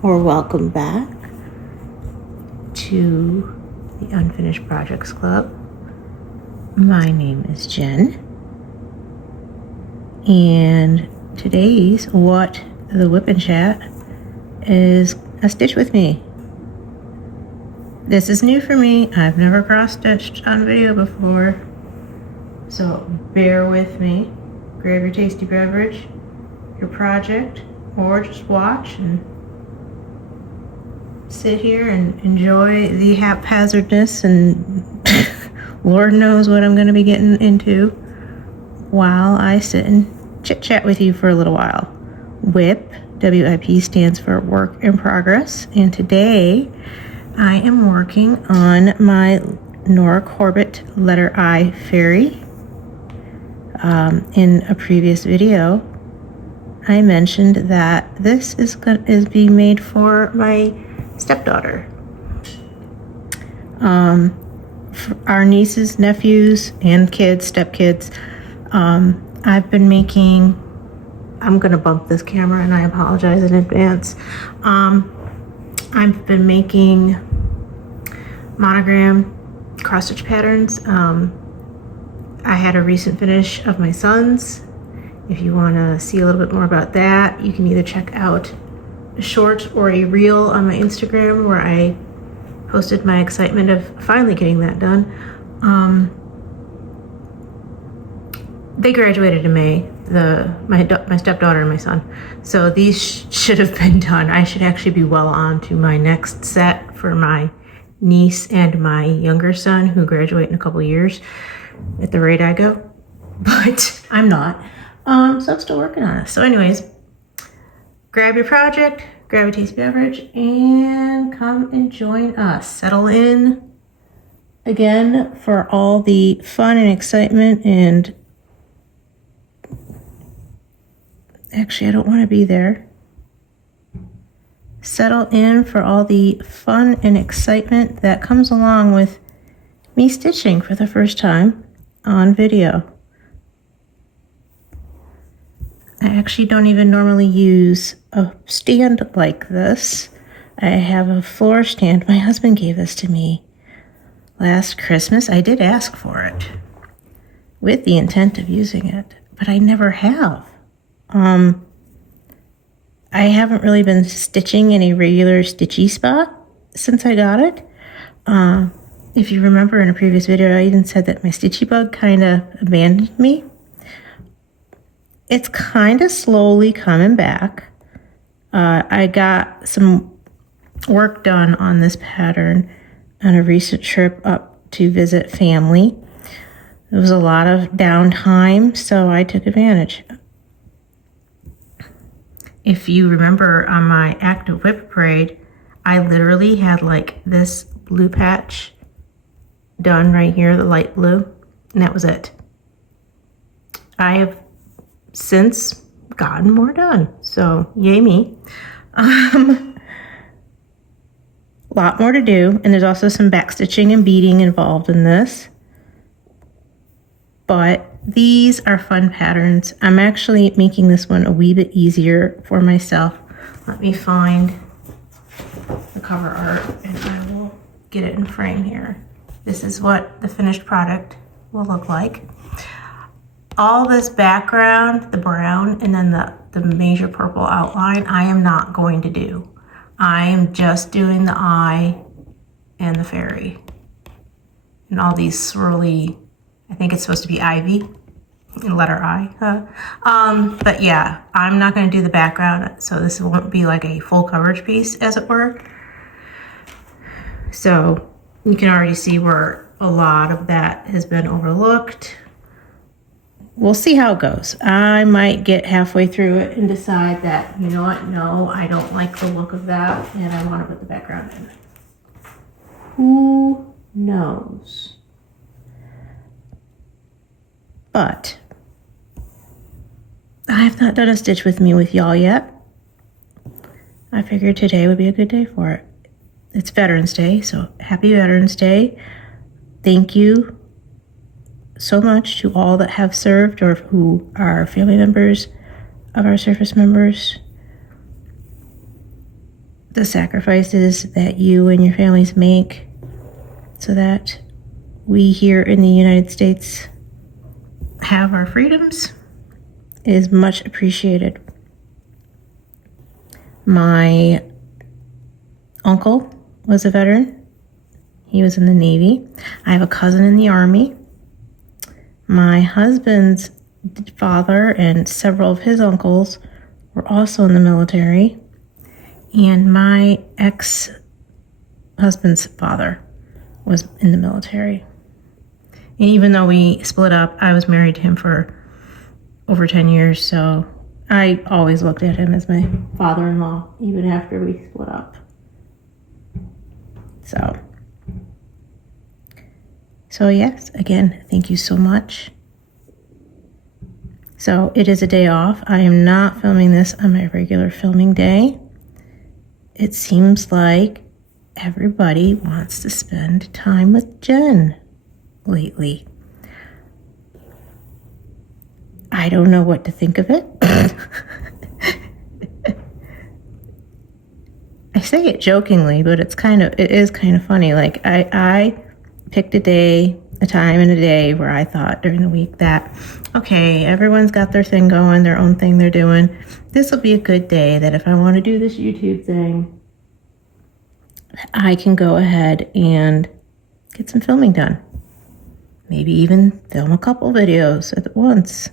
or welcome back to the Unfinished Projects Club. My name is Jen, and today's What the WIP Chat is a stitch with me. This is new for me. I've never cross-stitched on video before, so bear with me. Grab your tasty beverage, your project, or just watch and sit here and enjoy the haphazardness and Lord knows what I'm going to be getting into while I sit and chit chat with you for a little while. WIP, W-I-P, stands for Work in Progress, and today I am working on my Nora Corbett letter I fairy. In a previous video, I mentioned that this is being made for my stepdaughter. For our nieces, nephews, and kids, stepkids. I've been making, I'm going to bump this camera and I apologize in advance. I've been making monogram cross-stitch patterns. I had a recent finish of my son's. If you want to see a little bit more about that, you can either check out a short or a reel on my Instagram where I posted my excitement of finally getting that done. They graduated in May, my stepdaughter and my son. So these should have been done. I should actually be well on to my next set for my niece and my younger son, who graduate in a couple of years at the rate I go. But I'm not. So I'm still working on it. So anyways, grab your project, grab a tasty beverage, and come and join us. Settle in again for all the fun and excitement. And actually, I don't want to be there. Settle in for all the fun and excitement that comes along with me stitching for the first time on video. I actually don't even normally use a stand like this. I have a floor stand. My husband gave this to me last Christmas. I did ask for it with the intent of using it, but I never have. I haven't really been stitching in a regular stitchy spot since I got it. If you remember in a previous video, I even said that my Stitchy Bug kind of abandoned me. It's kind of slowly coming back. I got some work done on this pattern on a recent trip up to visit family. There was a lot of downtime, so I took advantage. If you remember on my active WIP parade, I literally had like this blue patch done right here, the light blue, and that was it. I have since gotten more done, so yay me. A lot more to do, and there's also some back stitching and beading involved in this, but these are fun patterns. I'm actually making this one a wee bit easier for myself. Let me find the cover art and I will get it in frame here. This is what the finished product will look like. All this background, the brown, and then the major purple outline, I am not going to do. I am just doing the eye and the fairy. And all these swirly, I think it's supposed to be ivy, letter I. But yeah, I'm not going to do the background, so this won't be like a full coverage piece, as it were. So you can already see where a lot of that has been overlooked. We'll see how it goes. I might get halfway through it and decide that, you know what, no, I don't like the look of that, and I want to put the background in. Who knows? But I have not done a stitch with me with y'all yet. I figured today would be a good day for it. It's Veterans Day, so happy Veterans Day. Thank you so much to all that have served or who are family members of our service members. the sacrifices that you and your families make so that we here in the United States have our freedoms is much appreciated. My uncle was a veteran. He was in the Navy. I have a cousin in the Army. My husband's father and several of his uncles were also in the military. And my ex-husband's father was in the military. And even though we split up, I was married to him for over 10 years, so I always looked at him as my father-in-law, even after we split up. So yes, again, thank you so much. So it is a day off. I am not filming this on my regular filming day. It seems like everybody wants to spend time with Jen lately. I don't know what to think of it. I say it jokingly, but it is kind of funny. Like I picked a time and a day where I thought during the week that, okay, everyone's got their thing going, their own thing they're doing. This will be a good day that if I want to do this YouTube thing, I can go ahead and get some filming done. Maybe even film a couple videos at once.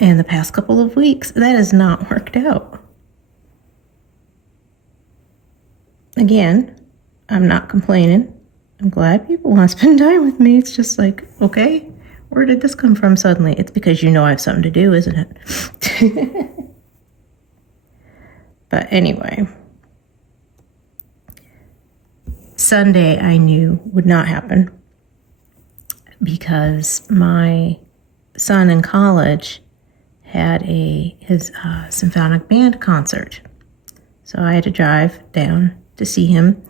And the past couple of weeks, that has not worked out. Again, I'm not complaining. I'm glad people want to spend time with me. It's just like, okay, where did this come from suddenly? It's because you know I have something to do, isn't it? But anyway, Sunday I knew would not happen because my son in college had his symphonic band concert. So I had to drive down to see him.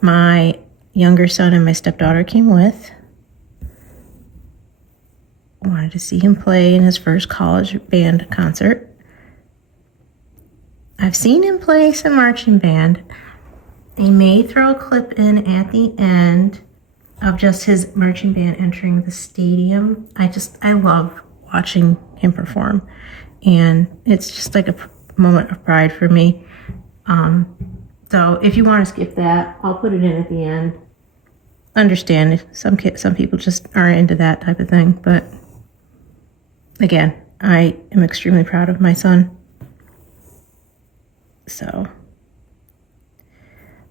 My younger son and my stepdaughter came with. Wanted to see him play in his first college band concert. I've seen him play some marching band. They may throw a clip in at the end of just his marching band entering the stadium. I love watching him perform. And it's just like a moment of pride for me. So if you want to skip that, I'll put it in at the end. Understand if some people just aren't into that type of thing. But again, I am extremely proud of my son.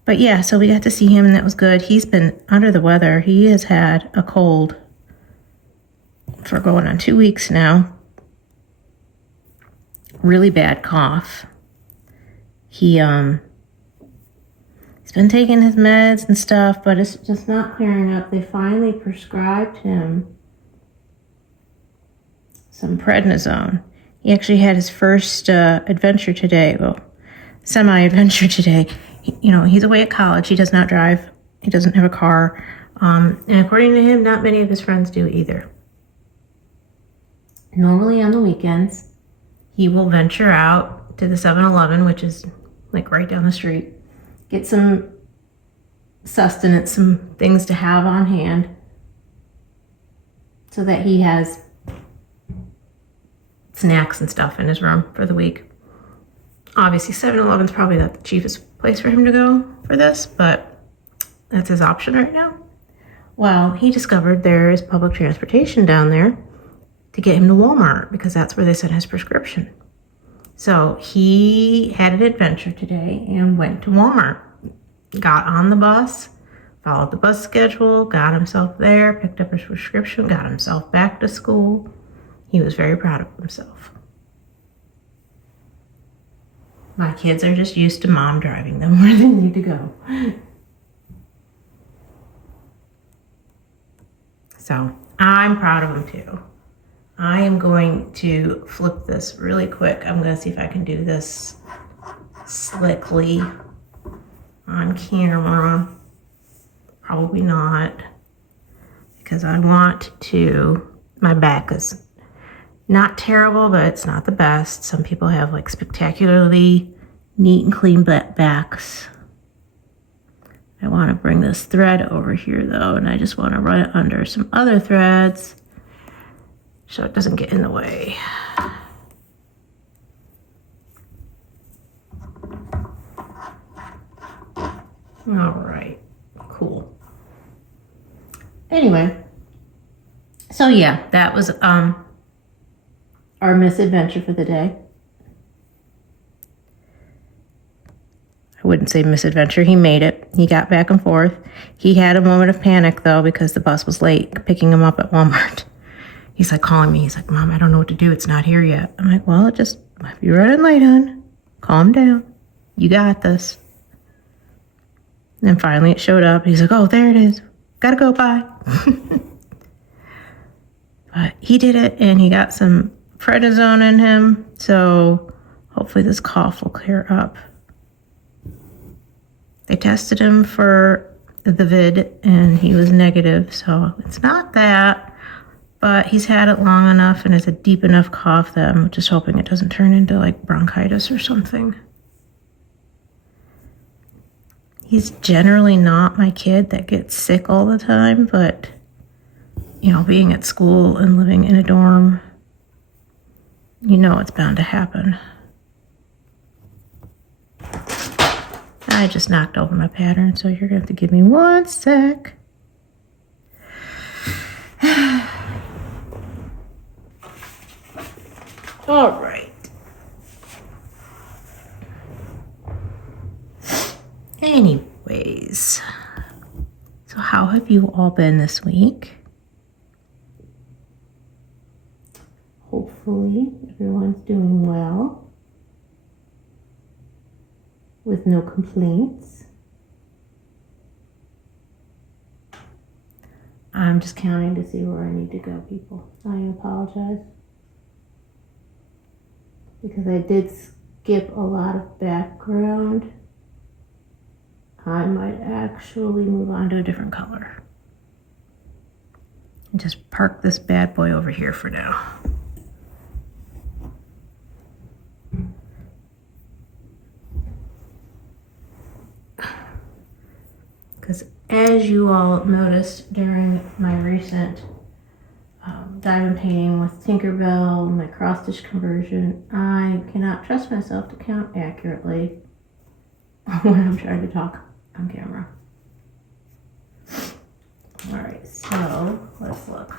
But yeah, so we got to see him and that was good. He's been under the weather. He has had a cold for going on 2 weeks now. Really bad cough. He's been taking his meds and stuff, but it's just not clearing up. They finally prescribed him some prednisone. He actually had his first adventure today. Well, semi-adventure today. He's away at college. He does not drive. He doesn't have a car. And according to him, not many of his friends do either. Normally on the weekends, he will venture out to the 7-Eleven, which is like right down the street, get some sustenance, some things to have on hand so that he has snacks and stuff in his room for the week. Obviously, 7-Eleven's probably not the cheapest place for him to go for this, but that's his option right now. Well, he discovered there is public transportation down there to get him to Walmart because that's where they sent his prescription. So he had an adventure today and went to Walmart. Got on the bus, followed the bus schedule, got himself there, picked up his prescription, got himself back to school. He was very proud of himself. My kids are just used to mom driving them where they need to go. So I'm proud of him too. I am going to flip this really quick. I'm going to see if I can do this slickly on camera. Probably not, because I want to, my back is not terrible, but it's not the best. Some people have like spectacularly neat and clean backs. I want to bring this thread over here though, and I just want to run it under some other threads so it doesn't get in the way. All right, cool. Anyway, so yeah, that was our misadventure for the day. I wouldn't say misadventure. He made it. He got back and forth. He had a moment of panic, though, because the bus was late picking him up at Walmart. He's like calling me. He's like, Mom, I don't know what to do. It's not here yet. I'm like, well, it just might be running late, hon. Calm down. You got this. And then finally it showed up. He's like, oh, there it is. Gotta go, bye. But he did it, and he got some prednisone in him. So hopefully this cough will clear up. They tested him for the vid, and he was negative, so it's not that, but he's had it long enough, and it's a deep enough cough that I'm just hoping it doesn't turn into like bronchitis or something. He's generally not my kid that gets sick all the time, but, you know, being at school and living in a dorm, you know it's bound to happen. I just knocked over my pattern, so you're going to have to give me 1 sec. All right. Anyways, so how have you all been this week? Hopefully everyone's doing well, with no complaints. I'm just counting to see where I need to go, people. I apologize. Because I did skip a lot of background. I might actually move on to a different color. And just park this bad boy over here for now. Because as you all noticed during my recent diamond painting with Tinkerbell, my cross stitch conversion, I cannot trust myself to count accurately when I'm trying to talk on camera. All right, so let's look.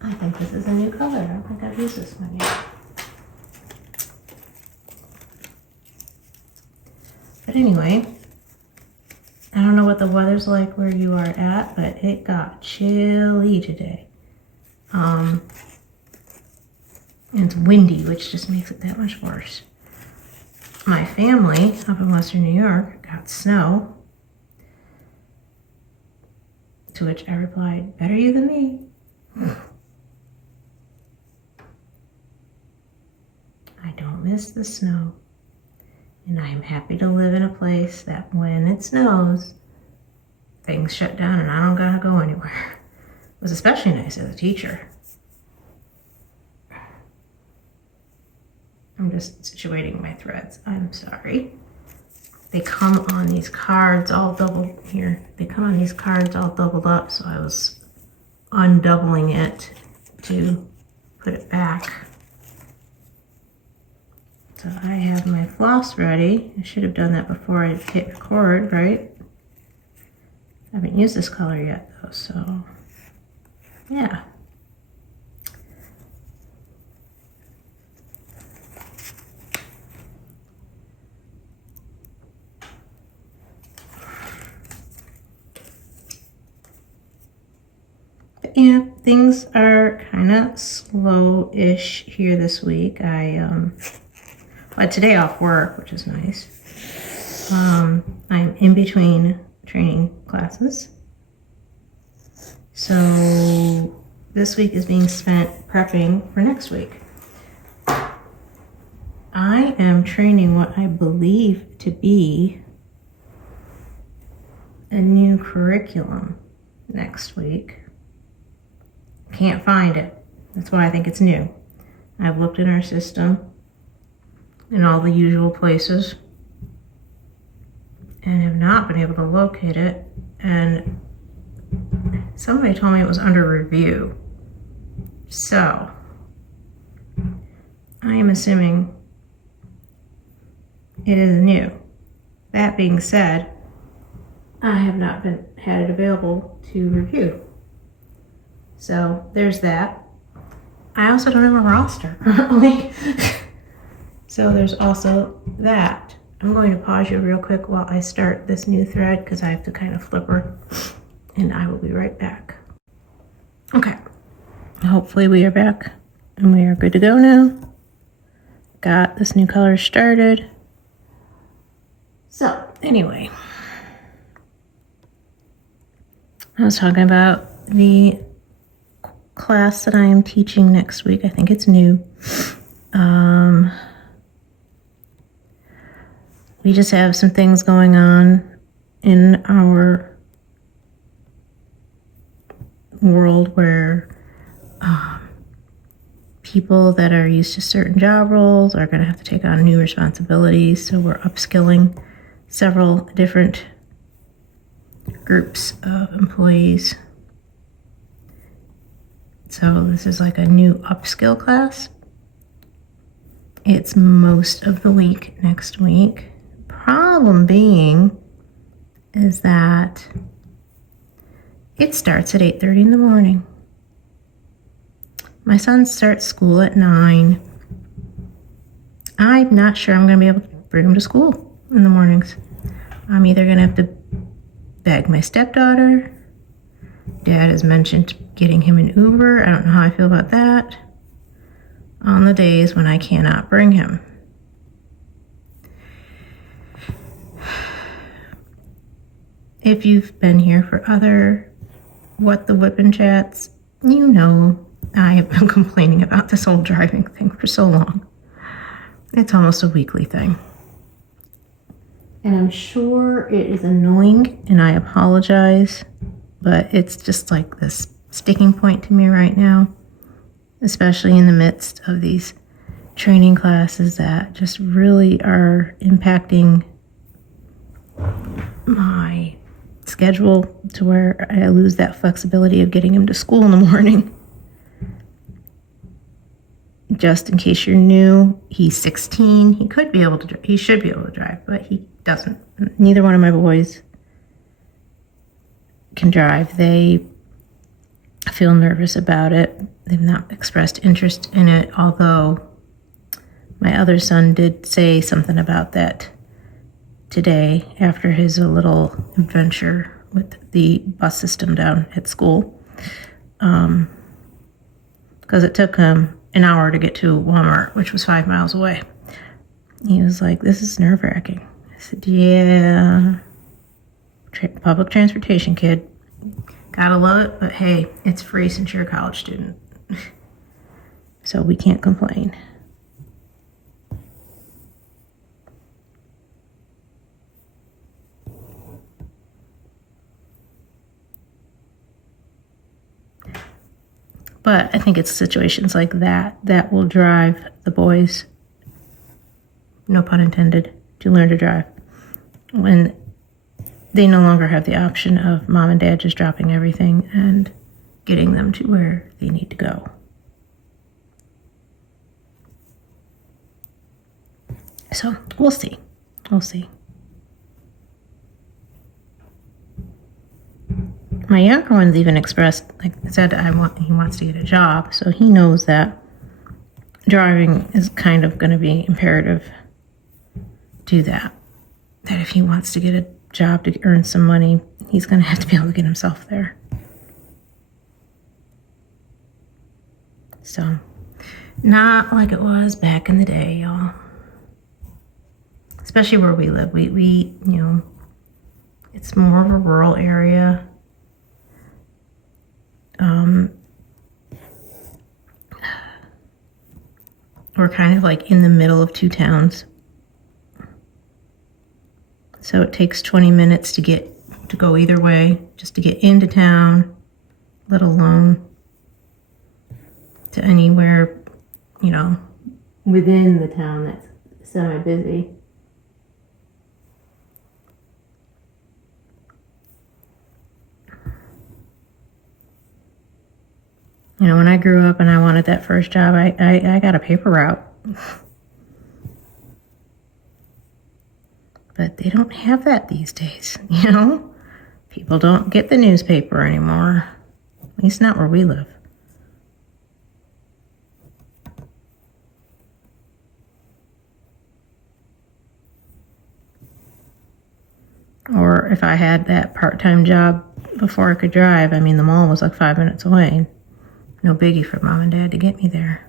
I think this is a new color. I don't think I've used this one yet. But anyway, I don't know what the weather's like where you are at, but it got chilly today. And it's windy, which just makes it that much worse. My family up in Western New York got snow, to which I replied, better you than me. I don't miss the snow. And I am happy to live in a place that when it snows, things shut down and I don't gotta go anywhere. It was especially nice as a teacher. I'm just situating my threads. I'm sorry. They come on these cards all doubled here. They come on these cards all doubled up, so I was undoubling it to put it back. So I have my floss ready. I should have done that before I hit record, right? I haven't used this color yet though, so yeah. But yeah, things are kind of slow-ish here this week. I had today off work, which is nice. I'm in between training classes. So this week is being spent prepping for next week. I am training what I believe to be a new curriculum next week. Can't find it. That's why I think it's new. I've looked in our system in all the usual places and have not been able to locate it. And somebody told me it was under review. So I am assuming it is new. That being said, I have not had it available to review. So there's that. I also don't have a roster. So there's also that. I'm going to pause you real quick while I start this new thread because I have to kind of flip her, and I will be right back. Okay. Hopefully we are back and we are good to go now. Got this new color started. So anyway, I was talking about the class that I am teaching next week. I think it's new. We just have some things going on in our world where people that are used to certain job roles are going to have to take on new responsibilities. So we're upskilling several different groups of employees. So this is like a new upskill class. It's most of the week next week. Problem being is that it starts at 8:30 in the morning. My son starts school at 9. I'm not sure I'm going to be able to bring him to school in the mornings. I'm either going to have to beg my stepdaughter. Dad has mentioned getting him an Uber. I don't know how I feel about that on the days when I cannot bring him. If you've been here for other What the WIP Chats, you know I have been complaining about this whole driving thing for so long. It's almost a weekly thing. And I'm sure it is annoying, and I apologize, but it's just like this sticking point to me right now, especially in the midst of these training classes that just really are impacting my schedule to where I lose that flexibility of getting him to school in the morning. Just in case you're new, he's 16. He should be able to drive, but he doesn't. Neither one of my boys can drive. They feel nervous about it. They've not expressed interest in it, although my other son did say something about that today after his little adventure with the bus system down at school. Because it took him an hour to get to Walmart, which was 5 miles away. He was like, "This is nerve-wracking." I said, "Yeah, public transportation, kid. Gotta love it, but hey, it's free since you're a college student." So we can't complain. But I think it's situations like that that will drive the boys, no pun intended, to learn to drive. When they no longer have the option of mom and dad just dropping everything and getting them to where they need to go. So we'll see. We'll see. My younger one's even expressed, like I said, he wants to get a job, so he knows that driving is kind of going to be imperative to that. That if he wants to get a job to earn some money, he's going to have to be able to get himself there. So, not like it was back in the day, y'all. Especially where we live. We it's more of a rural area. We're kind of like in the middle of two towns. So it takes 20 minutes to go either way, just to get into town, let alone to anywhere, you know, within the town that's semi-busy. You know, when I grew up and I wanted that first job, I got a paper route. But they don't have that these days, you know? People don't get the newspaper anymore. At least not where we live. Or if I had that part-time job before I could drive, I mean, the mall was like 5 minutes away. No biggie for Mom and Dad to get me there.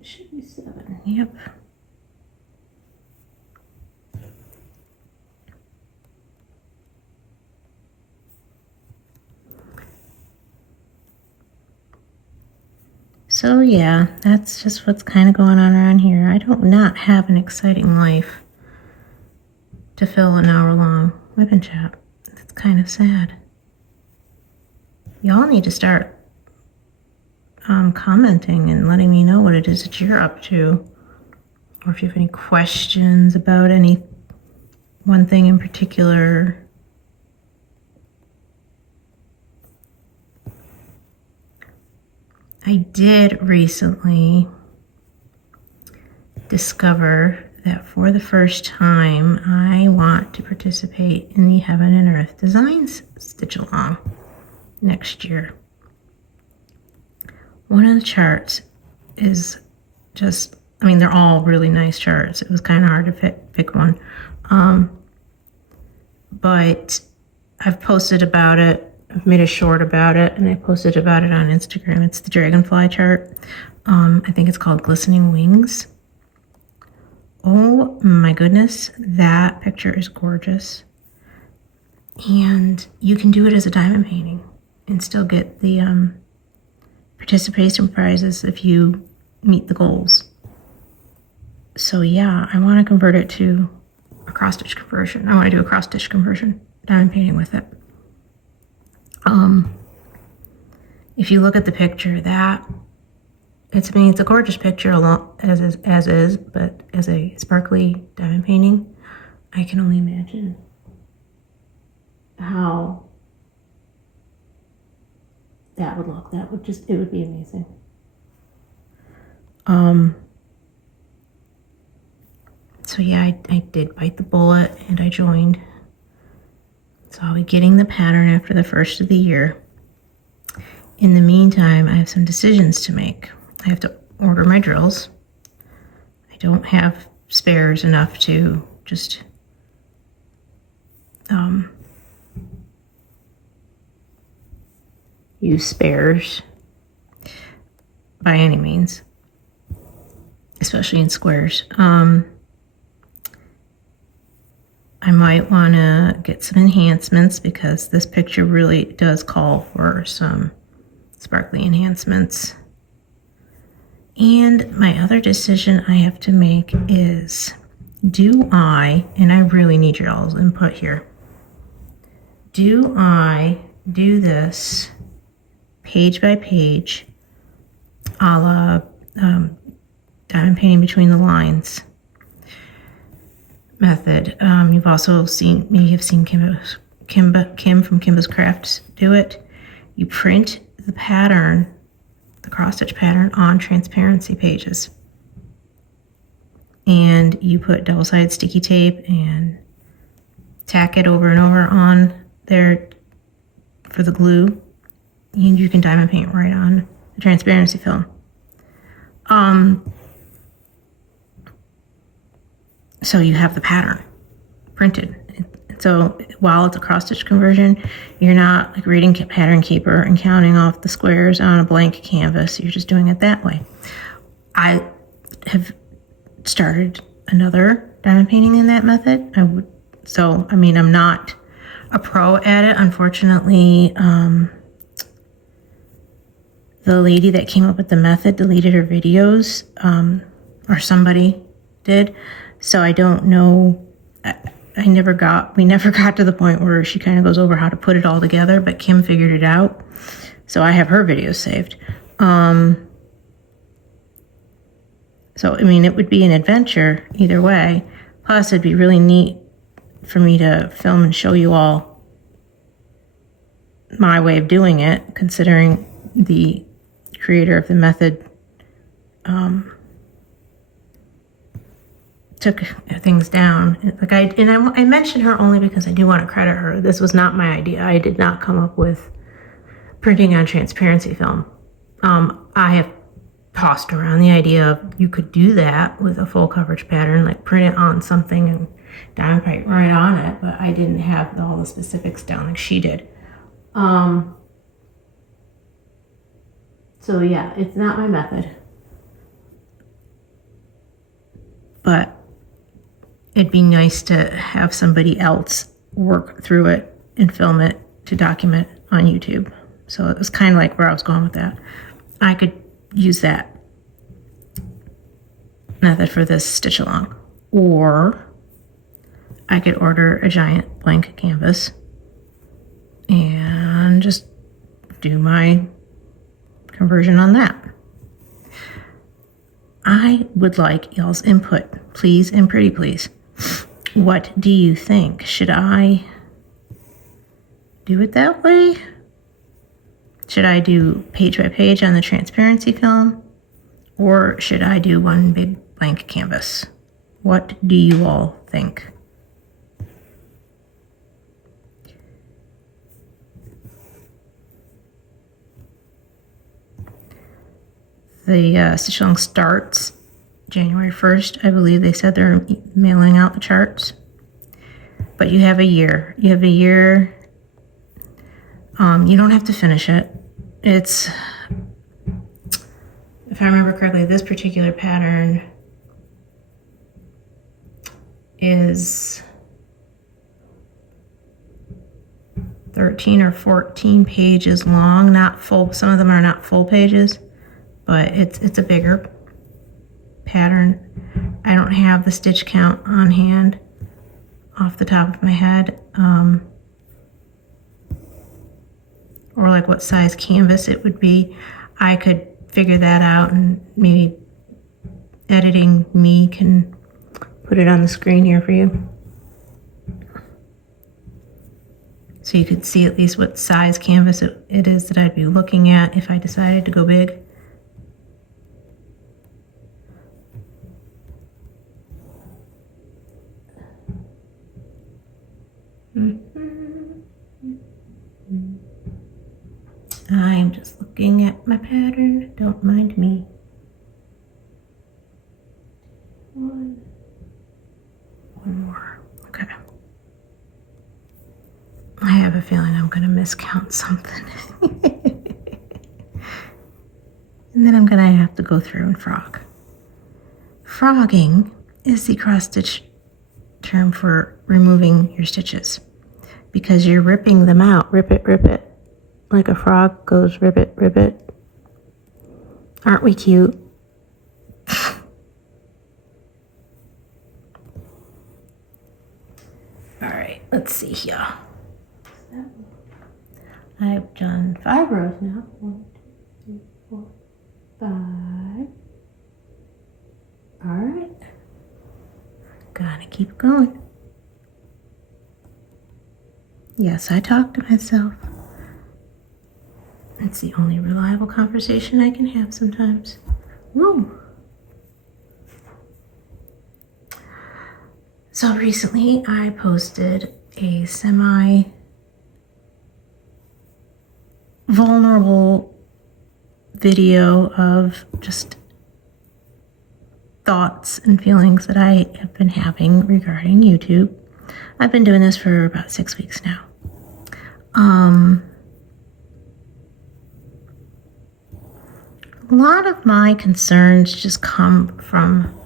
It should be 7. Yep. So yeah, that's just what's kind of going on around here. I don't not have an exciting life to fill an hour-long WIP Chat. It's kind of sad. Y'all need to start commenting and letting me know what it is that you're up to, or if you have any questions about any one thing in particular. I did recently discover that for the first time I want to participate in the Heaven and Earth Designs Stitch Along next year. One of the charts is just, I mean, they're all really nice charts. It was kind of hard to pick one. But I've posted about it. I've made a short about it, and I posted about it on Instagram. It's the dragonfly chart. I think it's called Glistening Wings. Oh my goodness, that picture is gorgeous. And you can do it as a diamond painting and still get the participation prizes if you meet the goals. So yeah, I want to convert it to a cross stitch conversion. I want to do a cross stitch conversion, diamond painting with it. If you look at the picture, it's a gorgeous picture along as is, but as a sparkly diamond painting, I can only imagine how that would look. It would be amazing. So yeah, I did bite the bullet and I joined. So I'll be getting the pattern after the first of the year. In the meantime, I have some decisions to make. I have to order my drills. I don't have spares enough to just use spares by any means, especially in squares. I might want to get some enhancements because this picture really does call for some sparkly enhancements. And my other decision I have to make is, do I, and I really need your all's input here, do I do this page by page a la diamond painting between the lines method? You've also seen, maybe you've seen Kim from Kimba's Crafts do it. You print the pattern, the cross stitch pattern, on transparency pages, and you put double-sided sticky tape and tack it over and over on there for the glue, and you can diamond paint right on the transparency film. So you have the pattern printed. So while it's a cross stitch conversion, you're not like reading Pattern Keeper and counting off the squares on a blank canvas. You're just doing it that way. I have started another diamond painting in that method. I'm not a pro at it. Unfortunately, the lady that came up with the method deleted her videos, or somebody did. So I don't know. We never got to the point where she kind of goes over how to put it all together, but Kim figured it out. So I have her videos saved. So, I mean, it would be an adventure either way. Plus, it'd be really neat for me to film and show you all my way of doing it, considering the creator of the method took things down. Like I mentioned her only because I do want to credit her. This was not my idea. I did not come up with printing on transparency film. I have tossed around the idea of you could do that with a full coverage pattern, like print it on something and diamond paint right on it, but I didn't have all the specifics down like she did. So yeah, it's not my method, but it'd be nice to have somebody else work through it and film it to document on YouTube. So it was kind of like where I was going with that. I could use that method for this stitch along, or I could order a giant blank canvas and just do my conversion on that. I would like y'all's input, please and pretty please. What do you think? Should I do it that way? Should I do page by page on the transparency film? Or should I do one big blank canvas? What do you all think? The Stitch Along starts January 1st. I believe they said they're mailing out the charts. But you have a year. You have a year. You don't have to finish it. It's, if I remember correctly, this particular pattern is 13 or 14 pages long, not full. Some of them are not full pages, but it's a bigger pattern. I don't have the stitch count on hand off the top of my head, or like what size canvas it would be. I could figure that out, and maybe editing me can put it on the screen here for you, so you could see at least what size canvas it is that I'd be looking at if I decided to go big. I'm just looking at my pattern, don't mind me. One more, okay. I have a feeling I'm gonna miscount something. And then I'm gonna have to go through and frog. Frogging is the cross stitch term for removing your stitches, because you're ripping them out. Rip it. Like a frog goes rip it. Aren't we cute? All right, let's see here. I've done 5 rows now. 1, 2, 3, 4, 5. All right. Gotta keep going. Yes, I talk to myself. It's the only reliable conversation I can have sometimes. Woo. So recently I posted a semi-vulnerable video of just thoughts and feelings that I have been having regarding YouTube. I've been doing this for about 6 weeks now. A lot of my concerns just come from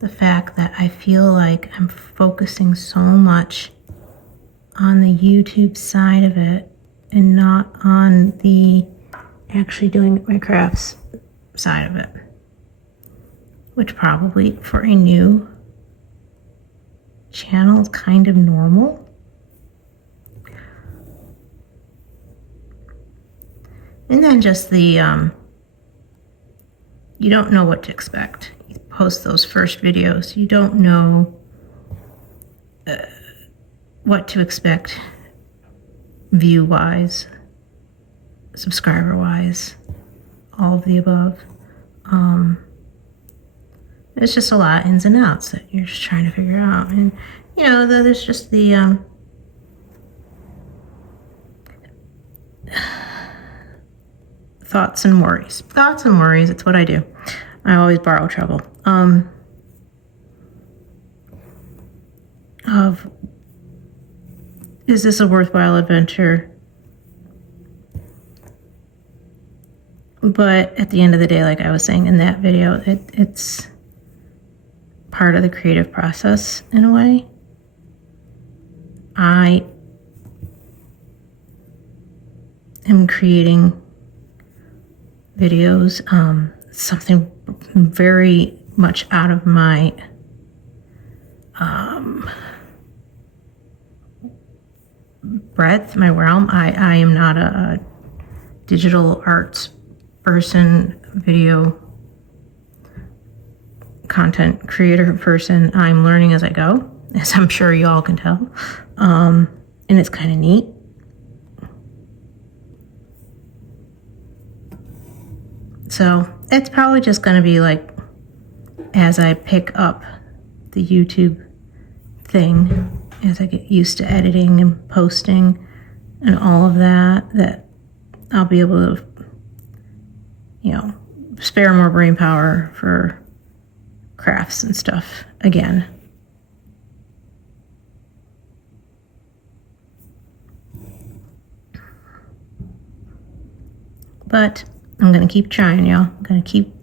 the fact that I feel like I'm focusing so much on the YouTube side of it and not on the actually doing my crafts side of it, which probably for a new channel is kind of normal. And then just the, you don't know what to expect. You post those first videos, you don't know what to expect view-wise, subscriber-wise, all of the above. It's just a lot of ins and outs that you're just trying to figure out. And, you know, there's just the thoughts and worries. Thoughts and worries, it's what I do. I always borrow trouble. Of, is this a worthwhile adventure? But at the end of the day, like I was saying in that video, it's part of the creative process in a way. I am creating videos, something very much out of my breadth, my realm. I am not a digital arts person, video content creator person. I'm learning as I go, as I'm sure you all can tell. And it's kind of neat. So it's probably just going to be like, as I pick up the YouTube thing, as I get used to editing and posting and all of that, that I'll be able to, you know, spare more brain power for crafts and stuff again. But I'm going to keep trying, y'all. I'm going to keep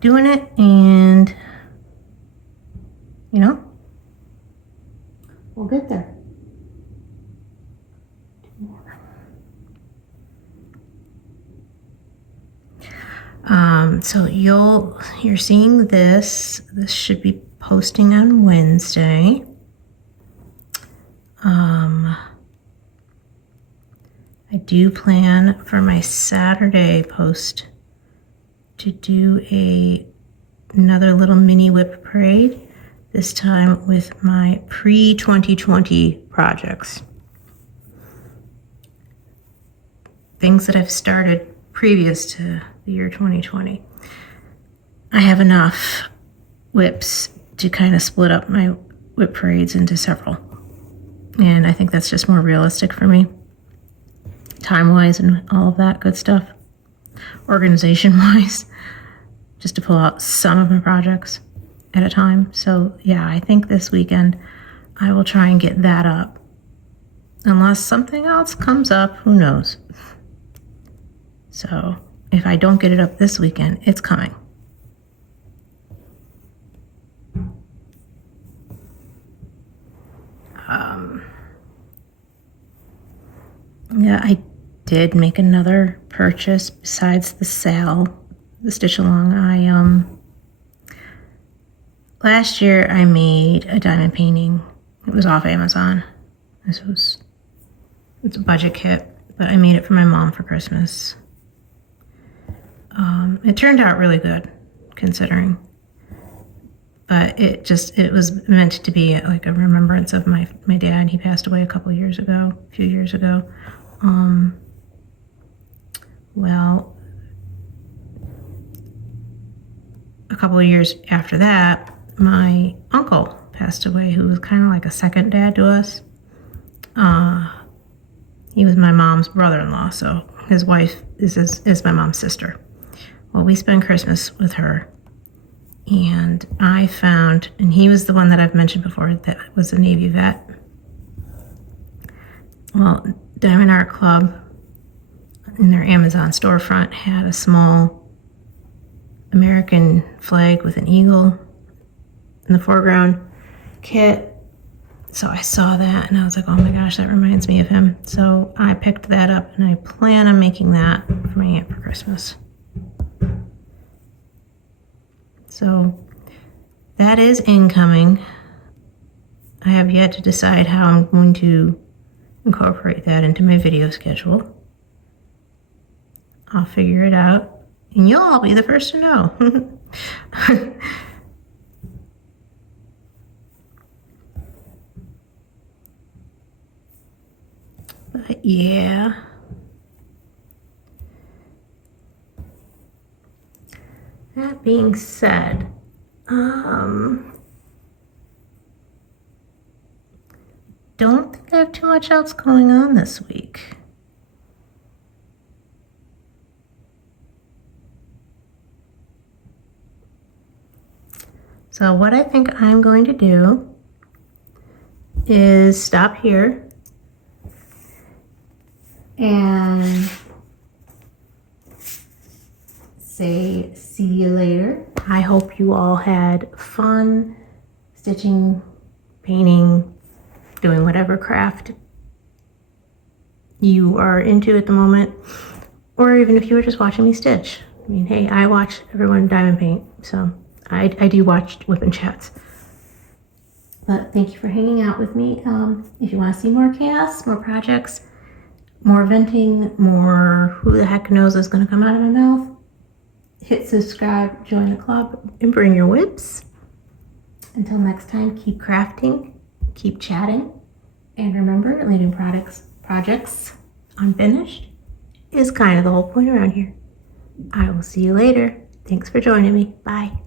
doing it, and, you know, we'll get there. So you're seeing this. This should be posting on Wednesday. I do plan for my Saturday post to do another little mini WIP parade, this time with my pre-2020 projects. Things that I've started previous to the year 2020. I have enough WIPs to kind of split up my WIP parades into several. And I think that's just more realistic for me, time-wise and all of that good stuff. Organization-wise, just to pull out some of my projects at a time. So yeah, I think this weekend I will try and get that up. Unless something else comes up, who knows? So if I don't get it up this weekend, it's coming. Yeah, I did make another purchase besides the sale, the Stitch Along. Last year I made a diamond painting. It was off Amazon. It's a budget kit, but I made it for my mom for Christmas. It turned out really good, considering. But it was meant to be like a remembrance of my dad. He passed away a few years ago. Well, a couple of years after that, my uncle passed away, who was kind of like a second dad to us. He was my mom's brother-in-law, so his wife is my mom's sister. Well, we spent Christmas with her, and I found, and he was the one that I've mentioned before that was a Navy vet. Well, Diamond Art Club in their Amazon storefront had a small American flag with an eagle in the foreground kit. So I saw that and I was like, oh my gosh, that reminds me of him. So I picked that up and I plan on making that for my aunt for Christmas. So that is incoming. I have yet to decide how I'm going to incorporate that into my video schedule. I'll figure it out and you'll all be the first to know. But yeah. That being said, don't think I have too much else going on this week. So what I think I'm going to do is stop here and say see you later. I hope you all had fun stitching, painting, doing whatever craft you are into at the moment, or even if you were just watching me stitch. I mean, hey, I watch everyone diamond paint, so I do watch WIP Chats. But thank you for hanging out with me. If you want to see more chaos, more projects, more venting, more who the heck knows is going to come out of my mouth, hit subscribe, join the club, and bring your WIPs. Until next time, keep crafting, keep chatting, and remember, leaving projects unfinished is kind of the whole point around here. I will see you later. Thanks for joining me. Bye.